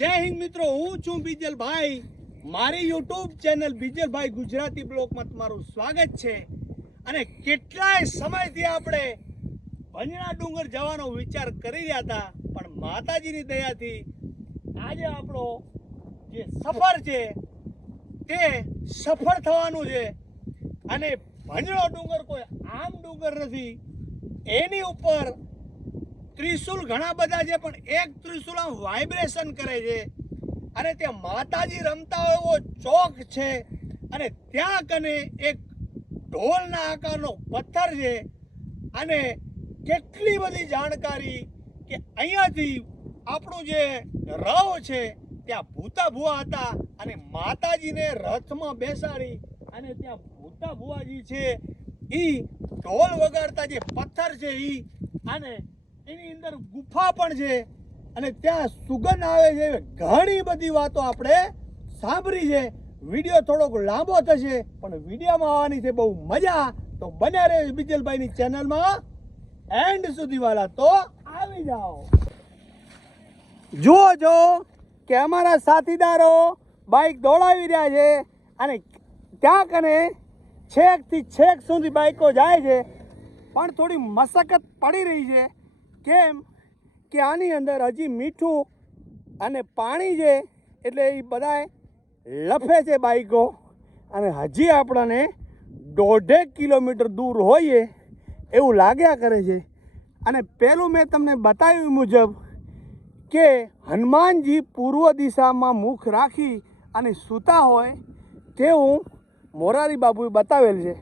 જય હિન્દ મિત્રો, હું છું બીજલભાઈ. મારી યુટ્યુબ ચેનલ બીજલભાઈ ગુજરાતી બ્લોકમાં તમારું સ્વાગત છે. અને કેટલાય સમયથી આપણે ભંજણા ડુંગર જવાનો વિચાર કરી રહ્યા હતા, પણ માતાજીની દયાથી આજે આપણો જે સફર છે, તે સફળ થવાનું છે. અને ભંજણો ડુંગર કોઈ આમ ડુંગર નથી, એની ઉપર ત્રિશુલ ઘણા બધા છે, પણ એક ત્રિશુલ આમ વાઇબ્રેશન કરે છે. અને ત્યાં માતાજી રમતા હોય એવો ચોક છે અને ત્યાં કને એક ઢોલના આકારનો પથ્થર છે અને કેટલી બધી જાણકારી કે અહીંયાથી આપણું જે રવ છે, ત્યાં ભૂતા ભુવા હતા અને માતાજીને રથમાં બેસાડી અને ત્યાં ભૂતા ભુવાજી છે એ ઢોલ વગાડતા જે પથ્થર છે એ અને એની અંદર ગુફા પણ છે અને ત્યાં સુગંધ આવે છે ઘણી બધી વાતો આપણે સાંભળી છે. વીડિયો થોડોક લાંબો થશે, પણ વિડીયોમાં આવવાની છે બહુ મજા. તો બન્યા રહે બીજલભાઈની ચેનલમાં. એન્ડ સુધી વાલા તો આવી જાઓ. જુઓ જો કે અમારા સાથીદારો બાઇક દોડાવી રહ્યા છે અને ત્યાં કને છેકથી છેક સુધી બાઇકો જાય છે. પણ થોડી મશક્કત પડી રહી છે. કેમ કે આની અંદર હજી મીઠું અને પાણી છે એટલે એ બધાય લફે છે બાઈકો. અને હજી આપણને દોઢેક કિલોમીટર દૂર હોઈએ એવું લાગ્યા કરે છે. અને પહેલું મેં તમને બતાવ્યું મુજબ કે હનુમાનજી પૂર્વ દિશામાં મુખ રાખી અને સૂતા હોય તેવું મોરારી બાબુએ બતાવેલ છે.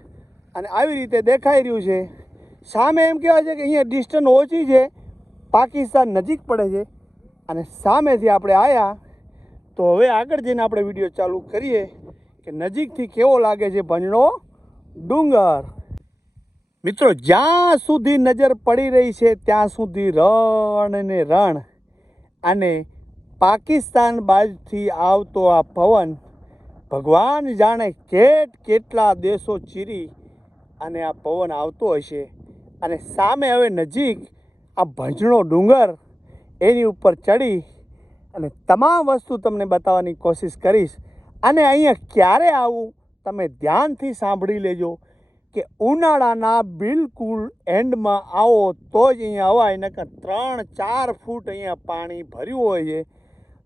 અને આવી રીતે દેખાઈ રહ્યું છે. સામે એમ કહેવાય છે કે અહીંયા ડિસ્ટન્સ ઓછી છે, પાકિસ્તાન નજીક પડે છે. અને સામેથી આપણે આવ્યા તો હવે આગળ જઈને આપણે વીડિયો ચાલુ કરીએ કે નજીકથી કેવો લાગે છે ભંજણો ડુંગર. મિત્રો, જ્યાં સુધી નજર પડી રહી છે, ત્યાં સુધી રણ ને રણ. અને પાકિસ્તાન બાજુથી આવતો આ પવન, ભગવાન જાણે કેટ કેટલા દેશો ચીરી અને આ પવન આવતો હશે. અને સામે હવે નજીક આ ભંજણો ડુંગર, એની ઉપર ચડી અને તમામ વસ્તુ તમને બતાવવાની કોશિશ કરીશ. અને અહીંયા ક્યારે આવું, તમે ધ્યાનથી સાંભળી લેજો કે ઉનાળાના બિલકુલ એન્ડમાં આવો તો જ અહીંયા અવાય નકર ત્રણ, ચાર ફૂટ અહીંયા પાણી ભર્યું હોય છે.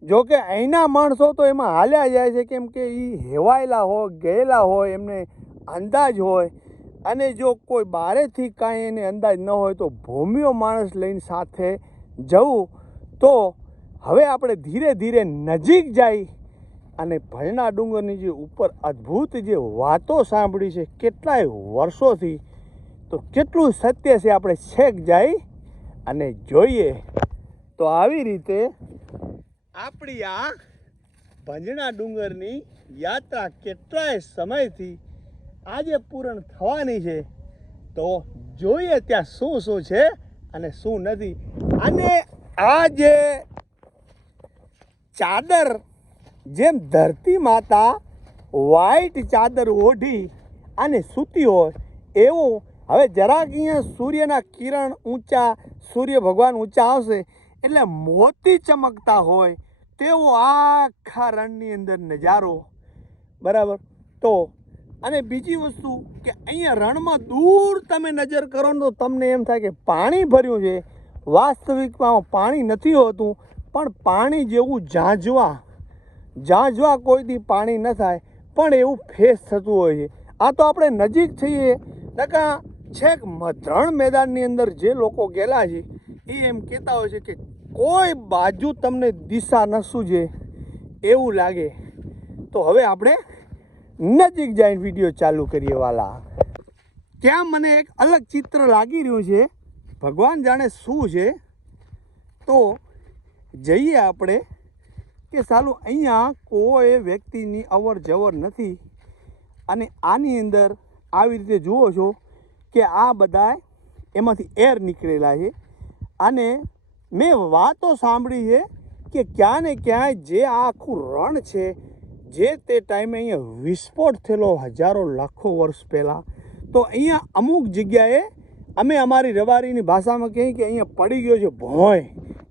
જો કે અહીંના માણસો તો એમાં હાલ્યા જાય છે, કેમ કે એ હેવાયેલા હોય, ગયેલા હોય, એમને અંદાજ હોય. અને જો કોઈ બારેથી કાંઈ એને અંદાજ ન હોય તો ભૂમિઓ માણસ લઈને સાથે જવું, તો હવે આપણે ધીરે ધીરે નજીક જઈ અને ભયના ડુંગરની જે ઉપર અદ્ભુત જે વાતો સાંભળી છે, કેટલાય વર્ષોથી, તો કેટલું સત્ય છે આપણે છેક જઈ અને જોઈએ. તો આવી રીતે આપણી આ ભંજણા ડુંગરની યાત્રા કેટલાય સમયથી આજે પૂરણ થવાની છે, તો જોઈએ ત્યાં શું શું છે અને શું નથી. અને આ જે ચાદર, જેમ ધરતી માતા વ્હાઈટ ચાદર ઓઢી અને સૂતી હોય, એવું હવે જરાક અહીંયા સૂર્યના કિરણ ઊંચા, સૂર્ય ભગવાન ઊંચા આવશે, એટલે મોતી ચમકતા હોય તેવો આખા રણની અંદર નજારો. બરાબર? તો અને બીજી વસ્તુ કે અહીંયા રણમાં દૂર તમે નજર કરો તો તમને એમ થાય કે પાણી ભર્યું છે. વાસ્તવિકમાં પાણી નથી હોતું, પણ પાણી જેવું ઝાંઝવા ઝાંઝવા કોઈથી પાણી ન થાય, પણ એવું ફેસ થતું હોય છે. આ તો આપણે નજીક થઈએ નકા છેક મધરણ મેદાનની અંદર જે લોકો ગયેલા છે, એ એમ કહેતા હોય છે કે કોઈ બાજુ તમને દિશા ન સૂજે એવું લાગે. તો હવે આપણે નજીક જઈને વીડિયો ચાલુ કરીએ વાલા. ત્યાં મને એક અલગ ચિત્ર લાગી રહ્યું છે. ભગવાન જાણે શું છે? તો જઈએ આપણે કે સાલું અહીંયા કોઈ વ્યક્તિની અવર જવર નથી. અને આની અંદર આવી રીતે જુઓ છો કે આ બધા એમાંથી એર નીકળેલા છે. અને મેં વાતો સાંભળી છે કે ક્યાં ને ક્યાંય જે આખું રણ છે જે તે ટાઈમે અહીંયા વિસ્ફોટ થયેલો હજારો લાખો વર્ષ પહેલાં, તો અહીંયા અમુક જગ્યાએ અમે અમારી રવારીની ભાષામાં કહીએ કે અહીંયા પડી ગયો છે ભોંય.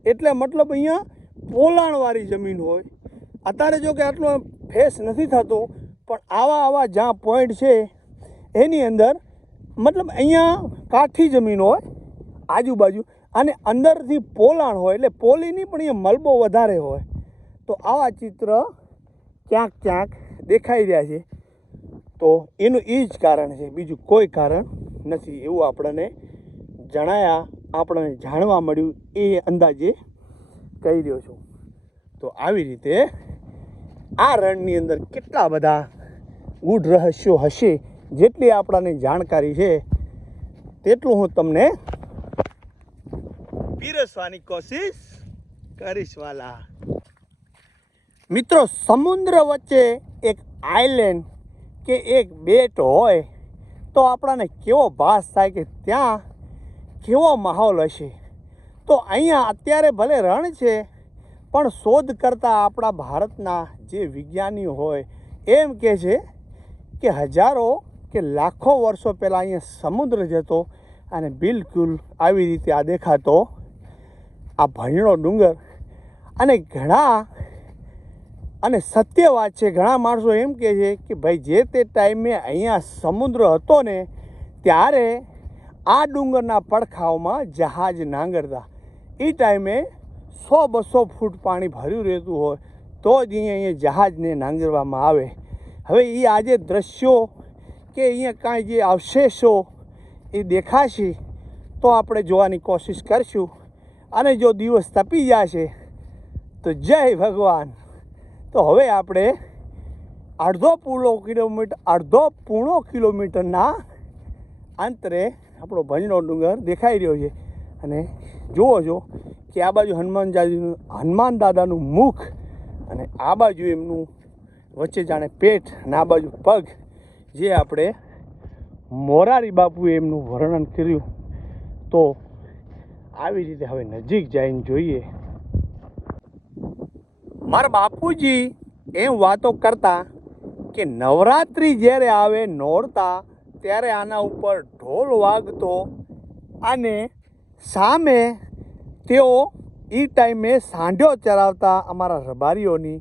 એટલે મતલબ અહીંયા પોલાણવાળી જમીન હોય. અત્યારે જો કે આટલો ફેસ નથી થતો, પણ આવા આવા જ્યાં પોઈન્ટ છે, એની અંદર મતલબ અહીંયા કાઠી જમીન હોય, આજુબાજુ, અને અંદરથી પોલાણ હોય, એટલે પોલીની પણ અહીંયા મલબો વધારે હોય. તો આવા ચિત્ર ક્યાંક ક્યાંક દેખાઈ રહ્યા છે. તો એનું એ જ કારણ છે. બીજું કોઈ કારણ નથી. એવું આપણને જણાયા, આપણને જાણવા મળ્યું એ અંદાજે કહી રહ્યો છું. તો આવી રીતે આ રણની અંદર કેટલા બધા ગૂઢ રહસ્યો હશે, જેટલી આપણને જાણકારી છે, તેટલું હું તમને પીરસવાની કોશિશ કરીશ, વાલા. મિત્રો, સમુદ્ર વચ્ચે એક આઇલેન્ડ કે એક બેટ હોય, તો આપણને કેવો ભાસ થાય કે ત્યાં કેવો માહોલ હશે? તો અહીંયા અત્યારે ભલે રણ છે, પણ શોધ કરતા આપણા ભારતના જે વિજ્ઞાનીઓ હોય, એમ કહે છે કે હજારો કે લાખો વર્ષો પહેલાં અહીંયા સમુદ્ર જતો અને બિલકુલ આવી રીતે આ દેખાતો આ ભયણો ડુંગર અને ઘણા અને સત્ય વાત છે, ઘણા માણસો એમ કહે છે કે ભાઈ, જે તે ટાઈમે અહીંયા સમુદ્ર હતો ને, ત્યારે આ ડુંગરના પડખાઓમાં જહાજ નાંગરતા. એ ટાઈમે સો બસો ફૂટ પાણી ભર્યું રહેતું હોય, તો જ અહીંયા અહીંયા જહાજને નાંગરવામાં આવે. હવે એ આજે દ્રશ્યો કે અહીંયા કાંઈ જે અવશેષો એ દેખાશે, તો આપણે જોવાની કોશિશ કરશું. અને જો દિવસ તપી જશે, તો જય ભગવાન. તો હવે આપણે અડધો પૂરો કિલોમીટર, અડધો પૂણો કિલોમીટરના અંતરે આપણો ભંજનો ડુંગર દેખાઈ રહ્યો છે. અને જુઓ છો કે આ બાજુ હનુમાન દાદીનું, હનુમાન દાદાનું મુખ અને આ બાજુ એમનું વચ્ચે જાણે પેટ અને આ બાજુ પગ જે આપણે મોરારી બાપુએ એમનું વર્ણન કર્યું. તો આવી રીતે હવે નજીક જઈને જોઈએ. મારા બાપુજી એમ વાતો કરતા કે નવરાત્રિ જ્યારે આવે, નોરતા, ત્યારે આના ઉપર ઢોલ વાગતો અને સામે તેઓ એ ટાઈમે સાંઢો ચરાવતા અમારા રબારીઓની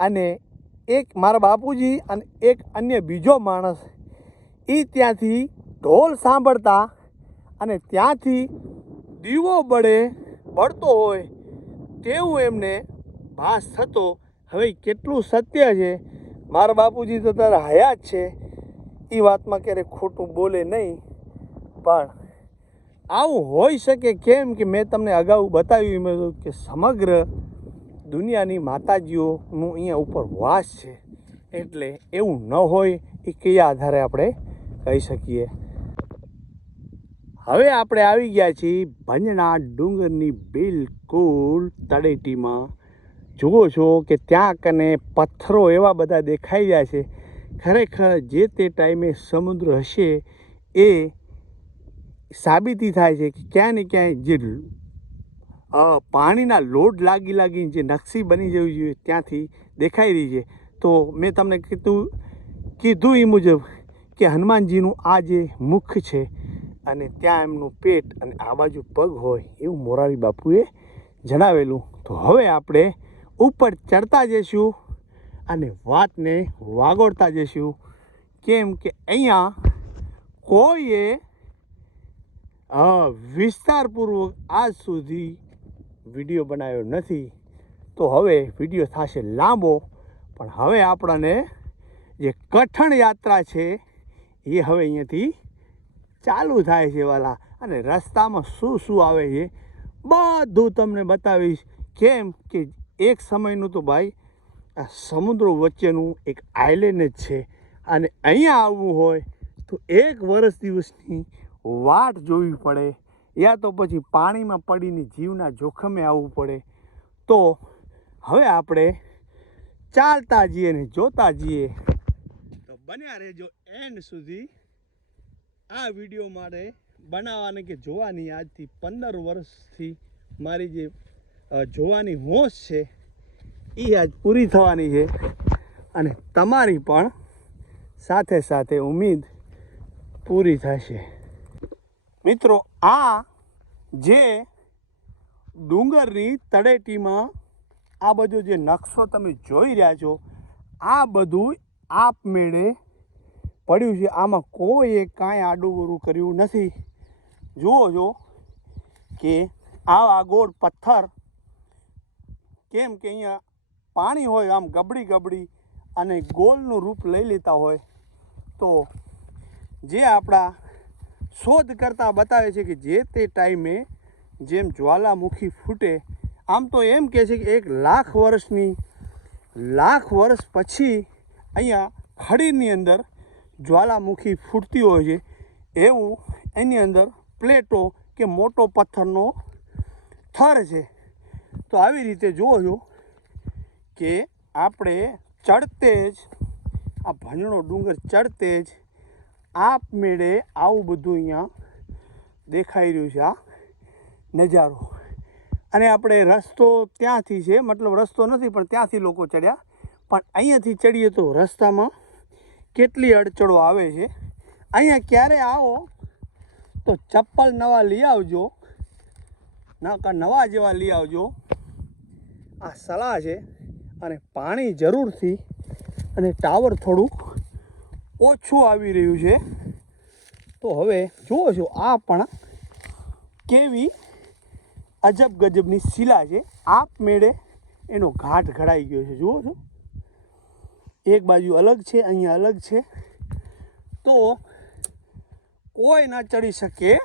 અને એક મારા બાપુજી અને એક અન્ય બીજો માણસ એ ત્યાંથી ઢોલ સાંભળતા અને ત્યાંથી દીવો બળે બળતો હોય તેવું એમને ભાસ થતો, હવે કેટલું સત્ય છે? મારા બાપુજી તો તારા હયાત છે. એ વાતમાં ક્યારેય ખોટું બોલે નહીં. પણ આવું હોઈ શકે કેમ કે મેં તમને અગાઉ બતાવ્યું મેં કે સમગ્ર દુનિયાની માતાજીઓનું અહીંયા ઉપર વાસ છે. એટલે એવું ન હોય એ કયા આધારે આપણે કહી શકીએ. હવે આપણે આવી ગયા છીએ ભંજના ડુંગરની બિલકુલ તળેટીમાં. જુઓ છો કે ત્યાં કને પથ્થરો એવા બધા દેખાઈ રહ્યા છે. ખરેખર જે તે ટાઈમે સમુદ્ર હશે એ સાબિતી થાય છે કે ક્યાંય ને ક્યાંય જે પાણીના લોડ લાગી લાગીને જે નકશી બની જવી જોઈએ ત્યાંથી દેખાઈ રહી છે. તો મેં તમને કીધું કીધું એ મુજબ કે હનુમાનજીનું આ જે મુખ છે અને ત્યાં એમનું પેટ અને આ બાજુ પગ હોય એવું મોરારી બાપુએ જણાવેલું. તો હવે આપણે ઉપર ચડતા જઈશું અને વાતને વાગોળતા જઈશું. કેમ કે અહીંયા કોઈએ વિસ્તારપૂર્વક આજ સુધી વીડિયો બનાવ્યો નથી. તો હવે વીડિયો થશે લાંબો, પણ હવે આપણને જે કઠણ યાત્રા છે, એ હવે અહીંયાથી ચાલુ થાય છે વાલા. અને રસ્તામાં શું શું આવે છે, બધું તમને બતાવીશ. કેમ કે એક સમયનું તો ભાઈ, આ સમુદ્રો વચ્ચેનું એક આઇલેન્ડ જ છે. અને અહીંયા આવવું હોય તો એક વર્ષ દિવસની વાટ જોવી પડે. યા તો પછી પાણીમાં પડીને જીવના જોખમે આવવું પડે. તો હવે આપણે ચાલતા જઈએ ને જોતા જઈએ. તો બન્યા રહેજો એન્ડ સુધી. આ વીડિયો મારે બનાવવાની કે જોવાની આજથી પંદર વર્ષથી મારી જે જોવાની હોશ છે એ આજ પૂરી થવાની છે. અને તમારી પણ સાથે સાથે ઉમેદ પૂરી થશે. મિત્રો, આ જે ડુંગરની તળેટીમાં આ બધો જે નકશો તમે જોઈ રહ્યા છો, આ બધું આપમેળે પડ્યું છે. આમાં કોઈએ કાંઈ આડુંવરું કર્યું નથી. જુઓ જો કે આ ગોળ પથ્થર કેમ કે અહીંયા પાણી હોય આમ ગબડી ગબડી અને ગોલનું રૂપ લઈ લેતા હોય, તો જે આપણા શોધ કરતાં બતાવે છે કે જે તે ટાઈમે જેમ જ્વાલામુખી ફૂટે, આમ તો એમ કહે છે કે એક લાખ વર્ષની, લાખ વર્ષ પછી અહીંયા ખડીની અંદર જ્વાલામુખી ફૂટતી હોય છે. એવું એની અંદર પ્લેટો કે મોટો પથ્થરનો થર છે. તો આવી રીતે જુઓ છો કે આપણે ચડતે જ, આ ભંજણો ડુંગર ચડતે જ આપમેળે આવું બધું અહીંયા દેખાઈ રહ્યું છે, આ નજારો. અને આપણે રસ્તો ત્યાંથી છે, મતલબ રસ્તો નથી, પણ ત્યાંથી લોકો ચડ્યા. પણ અહીંયાથી ચડીએ તો રસ્તામાં કેટલી અડચણો આવે છે. અહીંયા ક્યારે આવો તો ચપ્પલ નવા લઈ આવજો નવા જેવા લઈ આવજો. આ સલાહ છે અને પાણી જરૂરથી અને ટાવર થોડું ઓછું આવી રહ્યું છે. તો હવે જુઓ છો, આ પણ કેવી અજબ ગજબની શિલા છે. આપમેળે એનો ઘાટ ઘડાઈ ગયો છે. જુઓ છો, એક બાજુ અલગ છે, અહીંયા અલગ છે. તો કોઈ ના ચડી શકે,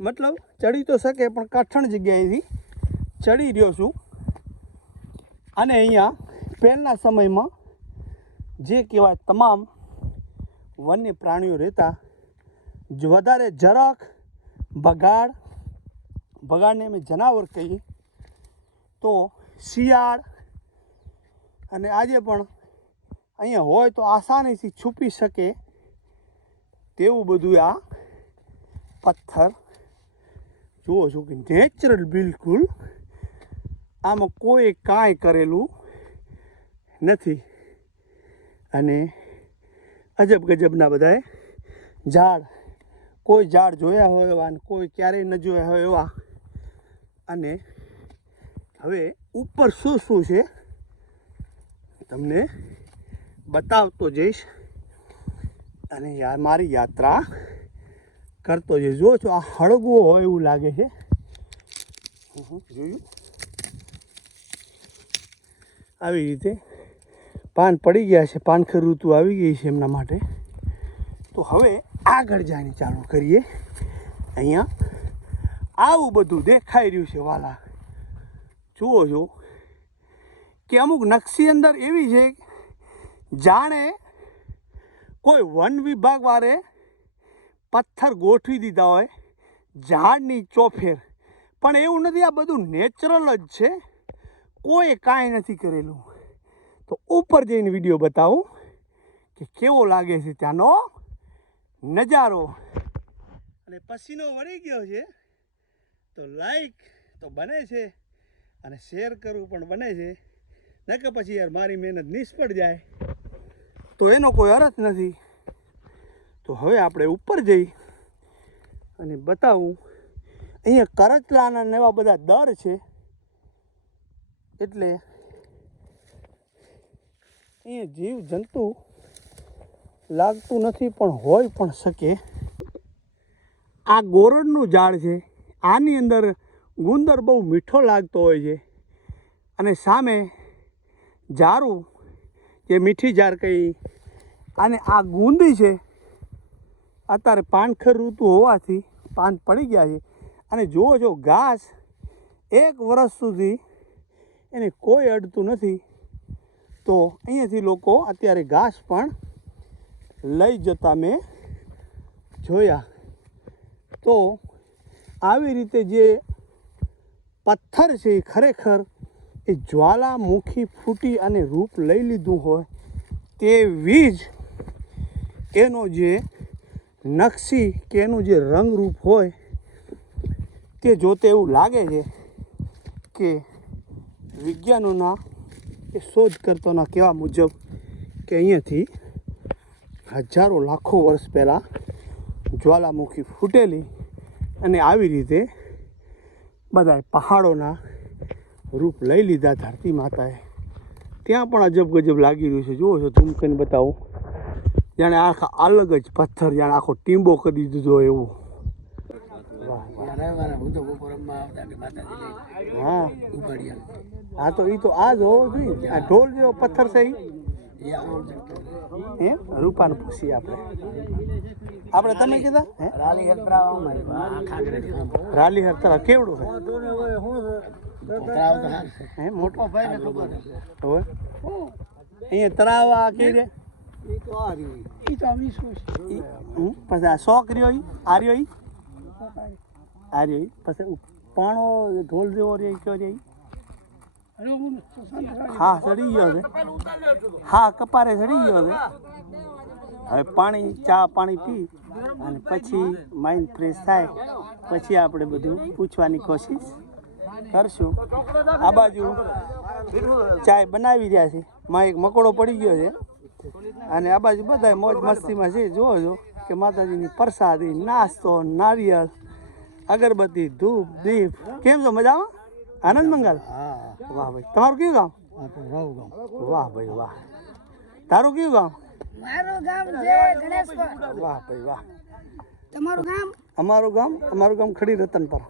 મતલબ ચડી તો શકે, પણ કઠણ જગ્યાએથી ચડી રહ્યો છું. અને અહીંયા પહેલાંના સમયમાં જે કહેવાય તમામ વન્ય પ્રાણીઓ રહેતા વધારે જરાક બગાડ, બગાડને અમે જનાવર કહીએ, તો શિયાળ અને આજે પણ અહીંયા હોય તો આસાનીથી છૂપી શકે તેવું બધું આ પથ્થર. જુઓ છો કે નેચરલ બિલકુલ આમાં કોઈ કાંઈ કરેલું નથી. અને અજબ ગજબના બધાએ ઝાડ, કોઈ ઝાડ જોયા હોય એવા અને કોઈ ક્યારેય ન જોયા હોય એવા. અને હવે ઉપર શું શું છે તમને બતાવતો જઈશ. અને યાર મારી યાત્રા કરતો જઈશ. જો છો, આ હળગવો હોય એવું લાગે છે. જોયું? આવી રીતે પાન પડી ગયા છે. પાનખર ઋતુ આવી ગઈ છે એમના માટે. તો હવે આગળ જવાની ચાલુ કરીએ. અહીંયા આવું બધું દેખાઈ રહ્યું છે વાલા. જુઓ જો કે અમુક નકશી અંદર એવી છે જાણે કોઈ વન વિભાગ વાળે પથ્થર ગોઠવી દીધા હોય, ઝાડની ચોફેર. પણ એવું નથી, આ બધું નેચરલ જ છે. કોઈ કાંઈ નથી કરેલું. તો ઉપર જઈને વીડિયો બતાવું કે કેવો લાગે છે ત્યાંનો નજારો. અને પસીનો વળી ગયો છે. તો લાઈક તો બને છે અને શેર કરવું પણ બને છે. નકે પછી યાર મારી મહેનત નિષ્ફળ જાય. તો એનો કોઈ અર્થ નથી. તો હવે આપણે ઉપર જઈ અને બતાવું. અહીંયા કરચલાના એવા બધા દર છે. એટલે અહીંયા જીવ જંતુ લાગતું નથી પણ હોય પણ શકે. આ ગોરડનું ઝાડ છે. આની અંદર ગુંદર બહુ મીઠો લાગતો હોય છે. અને સામે ઝારું જે મીઠી ઝાર કહી અને આ ગુંદી છે. અત્યારે પાનખર ઋતુ હોવાથી પાન પડી ગયા છે. અને જુઓ જો ઘાસ એક વર્ષ સુધી એને કોઈ અડતું નથી. તો અહીંયાથી લોકો અત્યારે ઘાસ પણ લઈ જતા મેં જોયા. તો આવી રીતે જે પથ્થર છે એ ખરેખર એ જ્વાલામુખી ફૂટી અને રૂપ લઈ લીધું હોય તેવી જ એનો જે નકશી કે એનું જે રંગરૂપ હોય તે જોતે એવું લાગે છે કે વિજ્ઞાનોના એ શોધકર્તાના કહેવા મુજબ કે અહીંયાથી હજારો લાખો વર્ષ પહેલાં જ્વાલામુખી ફૂટેલી અને આવી રીતે બધા પહાડોના રૂપ લઈ લીધા ધરતી માતાએ. ત્યાં પણ અજબ ગજબ લાગી રહ્યું છે. જુઓ છો ઝૂમ કરીને બતાવું. જાણે આખા અલગ જ પથ્થર જાણે આખો ટીંબો કરી દીધો એવો. એવું વાહ, વાહ. હા હા તો એ તો આ જ હોવો જોઈએ આ ઢોલ જેવો પથ્થર છે એમ? રૂપાનું પૂછીએ આપણે. આપણે તમે કીધા? હે? રાલી હરતરા કેવડું છે? હે મોટો? હવે? અહીંયા તળાવ આ કે રે પછી આ શોખ રહ્યો આર્યો રહ્યો ઈ? આ પછી પાણો ઢોલ જેવો રહ્યો કયો રહ્યો હા, ચડી ગયો છે હા, કપારે ચડી ગયો છે હવે પાણી, ચા પાણી પી અને પછી માઇન્ડ ફ્રેશ થાય. પછી આપણે બધું પૂછવાની કોશિશ કરશું. આ બાજુ ચાય બનાવી રહ્યા છે. માં એક મકોડો પડી ગયો છે. અને આ બાજુ બધા મોજ મસ્તીમાં છે. જોવો છો કે માતાજીની પ્રસાદી, નાસ્તો નારિયેળ અગરબત્તી, ધૂપ, દીપ. કેમ છો? મજામાં? આનંદ મંગલ? વાહ ભાઈ તમારું કયું ગામ? વાહ ભાઈ વાહ. તારું કયું ગામ? મારું ગામ છે ગણેશપુર. વાહ ભાઈ વાહ. તમારું ગામ? અમારું ગામ અમારું ગામ ખડી રતનપર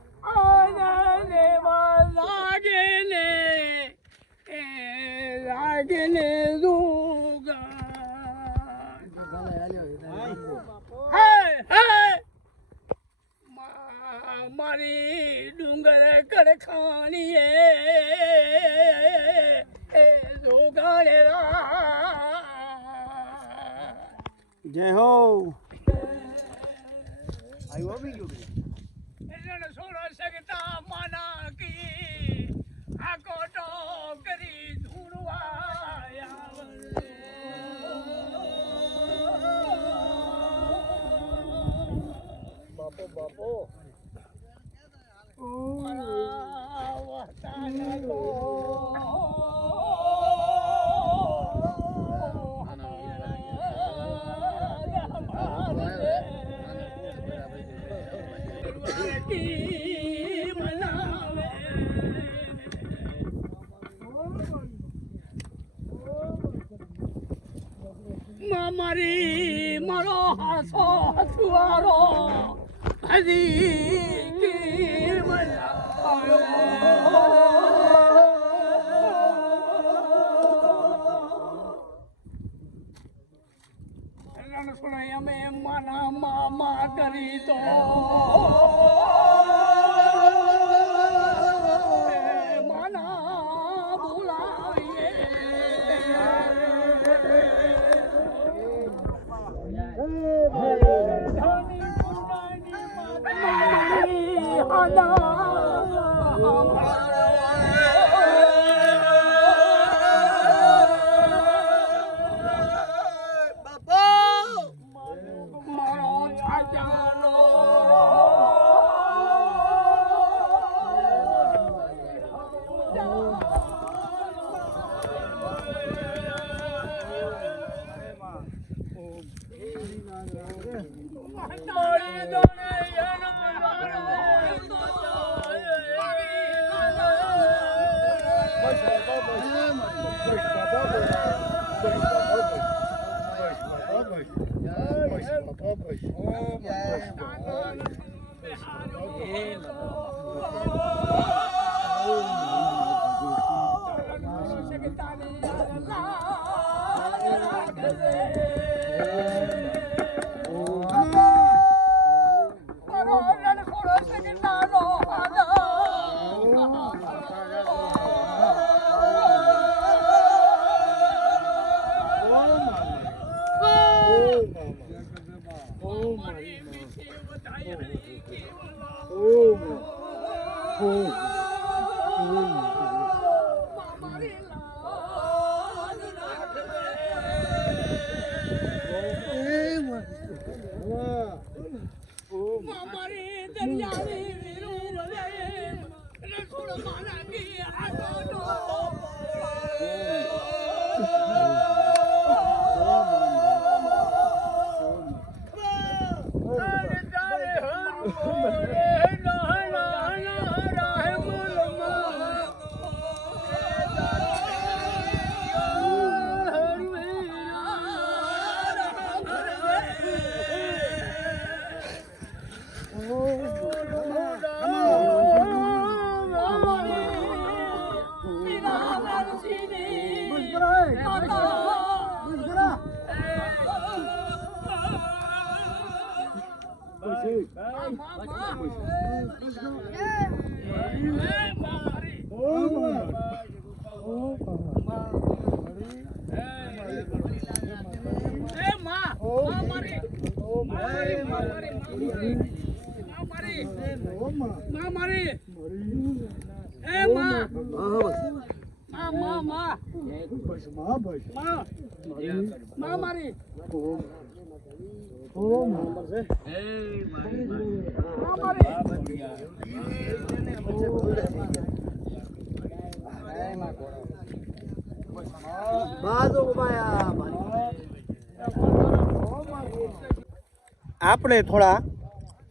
જય હો મારી મારો હાસો હસુવારો હજી આપણે થોડા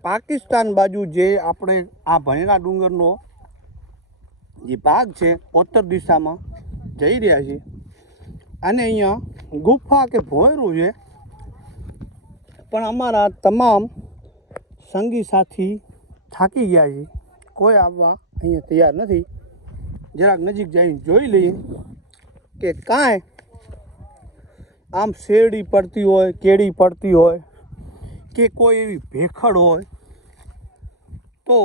પાકિસ્તાન બાજુ જે આપણે આ ભણેરા ડુંગરનો જે ભાગ છે, ઉત્તર દિશામાં જઈ રહ્યા છીએ. અને અહીંયા ગુફા કે ભોયરું છે. પણ અમારા તમામ સંગી સાથી થાકી ગયા છે. કોઈ આવવા અહીંયા તૈયાર નથી. જરાક નજીક જઈને જોઈ લઈએ કે કાંઈ આમ શેરડી પડતી હોય, કેળી પડતી હોય કે કોઈ એવી ભેખડ હોય તો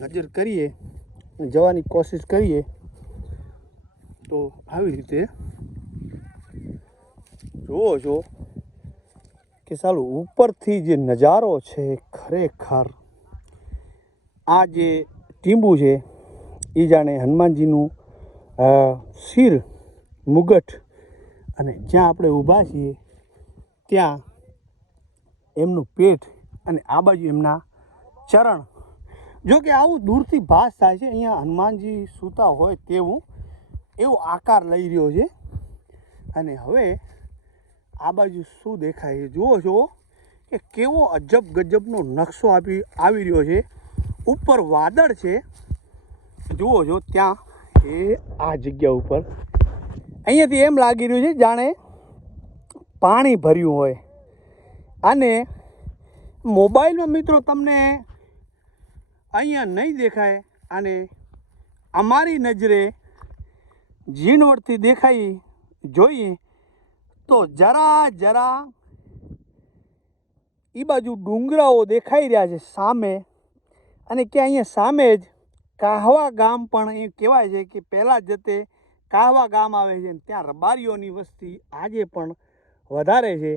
નજર કરીએ જવાની કોશિશ કરીએ તો આવી રીતે જુઓ છો. કે ઉપરથી જે નજારો છે ખરેખર આ જે ટીંબુ છે, એ જાણે હનુમાનજીનું શિર, મુગટ અને જ્યાં આપણે ઊભા છીએ, ત્યાં એમનું પેટ અને આ બાજુ એમના ચરણ. જો કે આવું દૂરથી ભાસ થાય છે, અહીંયા હનુમાનજી સૂતા હોય તેવું એવો આકાર લઈ રહ્યો છે. અને હવે આ બાજુ શું દેખાય છે? જુઓ છો કે કેવો અજબ ગજબનો નકશો આપી, આવી રહ્યો છે. ઉપર વાદળ છે. જુઓ છો ત્યાં એ આ જગ્યા ઉપર. અહીંયાથી એમ લાગી રહ્યું છે, જાણે પાણી ભર્યું હોય. અને મોબાઈલનો મિત્રો તમને અહીંયા નહીં દેખાય અને અમારી નજરે ઝીણવટથી દેખાઈ જોઈએ તો જરા જરા એ બાજુ ડુંગરાઓ દેખાઈ રહ્યા છે સામે. અને કે અહીંયા સામે જ કાહવા ગામ પણ એ કહેવાય છે કે પહેલાં જતે કાહવા ગામ આવે છે ત્યાં રબારીઓની વસ્તી આજે પણ વધારે છે.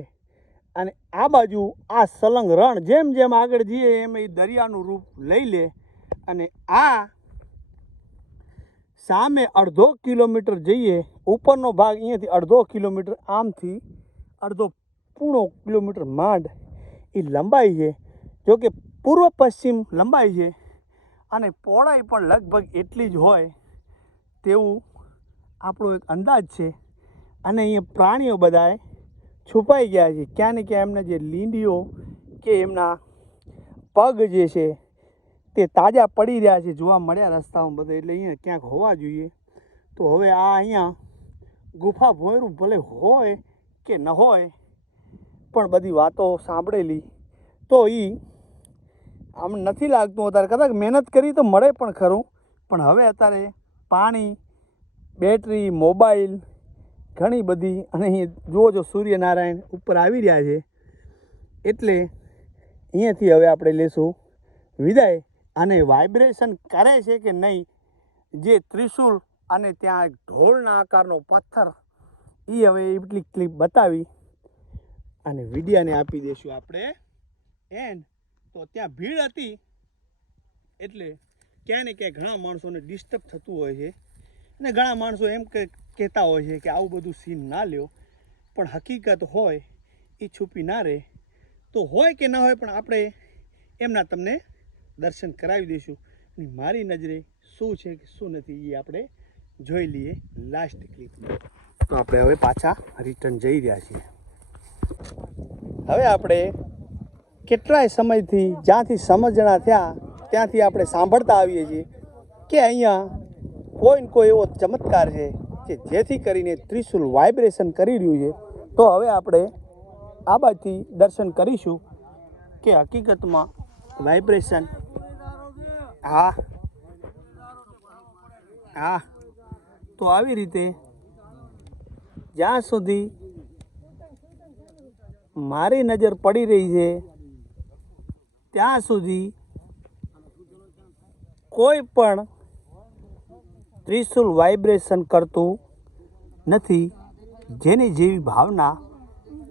અને આ બાજુ આ સલંગ રણ જેમ જેમ આગળ જઈએ એમ એ દરિયાનું રૂપ લઈ લે. અને આ સામે અડધો કિલોમીટર જઈએ ઉપરનો ભાગ અહીંયાથી અડધો કિલોમીટર આમથી અડધો પૂણો કિલોમીટર માંડ એ લંબાઈ છે. જો કે પૂર્વ પશ્ચિમ લંબાઈ છે અને પહોળાઈ પણ લગભગ એટલી જ હોય તેવું આપણો એક અંદાજ છે. અને અહીંયા પ્રાણીઓ બધાએ છુપાઈ ગયા છે. ક્યાં ને ક્યાં એમના જે લીંડીઓ કે એમના પગ જે છે તે તાજા પડી રહ્યા છે. જોવા મળ્યા રસ્તામાં બધા. એટલે અહીંયા ક્યાંક હોવા જોઈએ. તો હવે આ અહીંયા ગુફા ભોયરું ભલે હોય કે ન હોય, પણ બધી વાતો સાંભળેલી, તો એ આમ નથી લાગતું અત્યારે. કદાચ મહેનત કરી તો મળે પણ ખરું. પણ હવે અત્યારે પાણી, બેટરી, મોબાઈલ, ઘણી બધી, અને અહીં જુઓ જો સૂર્યનારાયણ ઉપર આવી રહ્યા છે, એટલે અહીંયાથી હવે આપણે લેશું વિદાય. અને વાઇબ્રેશન કરે છે કે નહીં, જે ત્રિશુલ અને ત્યાં એક ઢોળના આકારનો પથ્થર. એ હવે એટલી ક્લિપ બતાવી અને વિડિયાને આપી દઈશું આપણે. એન્ડ તો ત્યાં ભીડ હતી. એટલે ક્યાંય ને ક્યાંય ઘણા માણસોને ડિસ્ટર્બ થતું હોય છે. અને ઘણા માણસો એમ કે કહેતા હોય છે કે આવું બધું સીન ના લ્યો. પણ હકીકત હોય એ છુપી ના રહે. તો હોય કે ના હોય પણ આપણે એમના તમને દર્શન કરાવી દઈશું. મારી નજરે શું છે કે શું નથી એ આપણે જોઈ લઈએ લાસ્ટ ક્લિપમાં તો આપણે હવે પાછા રિટર્ન જઈ રહ્યા છીએ. હવે આપણે કેટલાય સમયથી, જ્યાંથી સમજણા થયા, ત્યાંથી આપણે સાંભળતા આવીએ છીએ કે અહીંયા કોઈ ને કોઈ એવો ચમત્કાર છે કે જેથી કરીને ત્રિશુલ વાઇબ્રેશન કરી રહ્યું છે. તો હવે આપણે આ બાજુથી દર્શન કરીશું કે હકીકતમાં વાઇબ્રેશન હા હા તો આવી રીતે જ્યાં સુધી મારી નજર પડી રહી છે, ત્યાં સુધી કોઈ પણ ત્રિશુલ વાઇબ્રેશન કરતું નથી, જેની જેવી ભાવના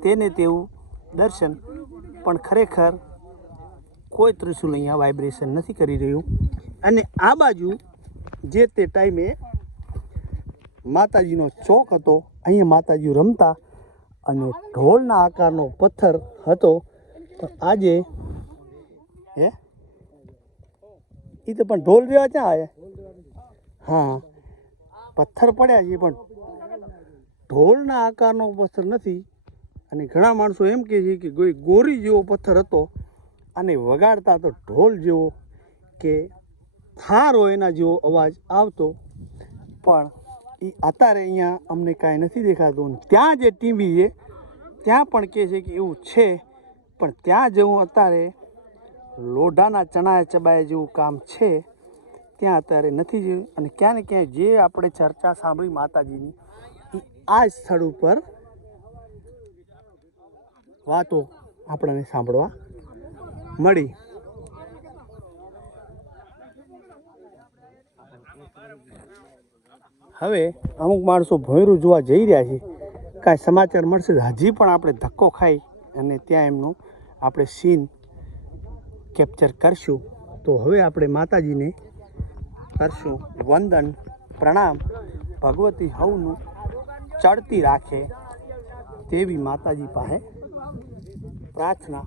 તેને તેવું દર્શન પણ ખરેખર કોઈ ત્રિશુલ અહીંયા વાઇબ્રેશન નથી કરી રહ્યું. અને આ બાજુ જે તે ટાઈમે માતાજીનો ચોક હતો. અહીંયા માતાજી રમતા અને ઢોલના આકારનો પથ્થર હતો. પણ આજે, હે? એ તો પણ ઢોલ જેવા ક્યાં આવ્યા હા. પથ્થર પડ્યા છે પણ ઢોલના આકારનો પથ્થર નથી. અને ઘણા માણસો એમ કહે છે કે કોઈ ગોરી જેવો પથ્થર હતો અને વગાડતા તો ઢોલ જેવો કે થાર એના જેવો અવાજ આવતો. પણ એ અત્યારે અહીંયા અમને કાંઈ નથી દેખાતું ત્યાં જે ટીવી છે, ત્યાં પણ કહે છે કે એવું છે, પણ ત્યાં જેવું અત્યારે લોઢાના ચણા ચબાયા જેવું કામ છે, ત્યાં અત્યારે નથી જોયું અને ક્યાં ને ક્યાંય જે આપણે ચર્ચા સાંભળી માતાજીની એ આ સ્થળ ઉપર વાતો આપણને સાંભળવા મળી. હવે અમુક માણસો ભોયરું જોવા જઈ રહ્યા છે. કાંઈ સમાચાર મળશે હજી પણ આપણે ધક્કો ખાઈ અને ત્યાં એમનું આપણે સીન કેપ્ચર કરશું. તો હવે આપણે માતાજીને કરશું વંદન, પ્રણામ. ભગવતી હવનું ચડતી રાખે તેવી માતાજી પાસે પ્રાર્થના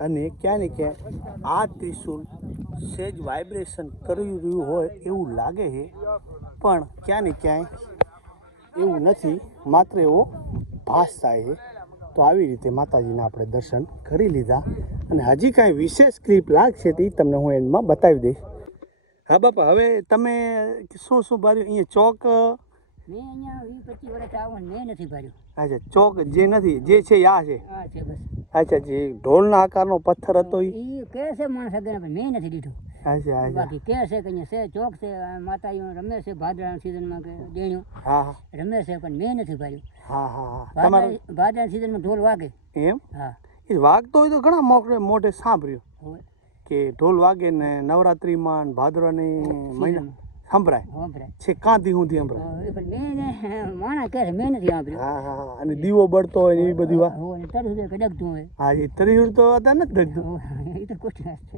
અને ક્યાં ને ક્યાં આ ત્રિશુલ સેજ વાઇબ્રેશન કરી રહ્યું હોય એવું લાગે છે. પણ ક્યાં ને ક્યાંય એવું નથી. માત્ર એવો ભાસ થાય છે. તો આવી રીતે માતાજીના આપણે દર્શન કરી લીધા અને હજી કાંઈ વિશેષ ક્લિપ લાગશે તે તમને હું એન્ડમાં બતાવી દઈશ. હા બાપા હવે તમે શું શું ભર્યું? અહીંયા ચોક અચ્છા ચોક જે નથી જે છે આ છે? અચ્છા જે ઢોલના આકારનો પથ્થર હતો એ એ કે છે માણસ મેં નથી અચ્છા બાકી કે છે કે છે ચોક છે માતા માતાજીઓ રમે છે ભાદરાના સિઝનમાં કે દેણ્યું હા હા. રમે છે પણ મેં નથી ભર્યું. હા હા હા. તમારે? ભાદરા ભાદરાના સિઝનમાં ઢોલ વાગે. એમ? હા. એ વાગતો હોય તો ઘણા મોટે મોઢે સાંભળ્યું. કે ઢોલ વાગે ને નવરાત્રિમાં ને ભાદરવાની મહિના. સંભળાય. છે કાંધી સંભળાય. હા, મેં ને માણસ કહે મેં નથી સાંભળ્યું. હા હા હા. અને દીવો બળતો હોય એવી બધી વાત. તરી હોય. હા એ તરીયુર તો અત્યારે નથી ડગતું એ તો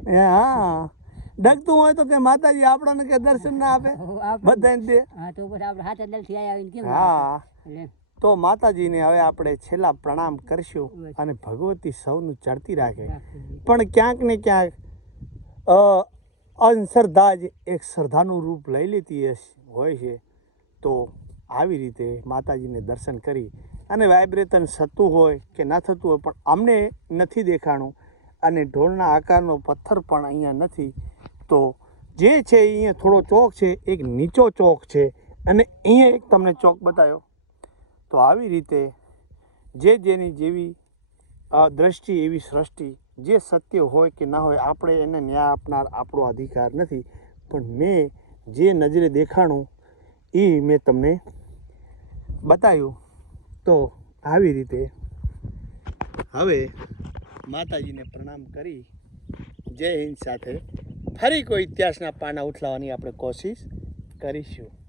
હા. ડગતું હોય તો કે માતાજી આપણને કે દર્શન ના આપે? બધાને દે. હા તો પછી આપણે હાથ દલથી આવીને કેમ? હા. તો માતાજીને હવે આપણે છેલ્લા પ્રણામ કરશું અને ભગવતી સૌનું ચડતી રાખે. પણ ક્યાંક ને ક્યાંક અંધશ્રદ્ધા જ એક શ્રદ્ધાનું રૂપ લઈ લેતી હોય છે. તો આવી રીતે માતાજીને દર્શન કરી અને વાઇબ્રેશન થતું હોય કે ના થતું હોય પણ અમને નથી દેખાણું અને ઢોળના આકારનો પથ્થર પણ અહીંયા નથી. તો જે છે અહીંયા થોડો ચોક છે, એક નીચો ચોક છે અને અહીંયા એક તમને ચોક બતાવ્યો. તો આવી રીતે જે જેની જેવી દ્રષ્ટિ, એવી સૃષ્ટિ જે સત્ય હોય કે ના હોય, આપણે એને ન્યાય આપનાર આપણો અધિકાર નથી. પણ મેં જે નજરે દેખાણું એ મેં તમને બતાવ્યું. તો આવી રીતે હવે માતાજીને પ્રણામ કરી. જય હિન્દ સાથે ફરી કોઈ ઇતિહાસના પાના ઉઠલાવવાની આપણે કોશિશ કરીશું.